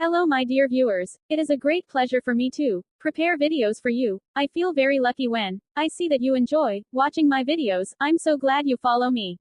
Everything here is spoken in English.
Hello my dear viewers, it is a great pleasure for me to prepare videos for you. I feel very lucky when I see that you enjoy watching my videos. I'm so glad you follow me.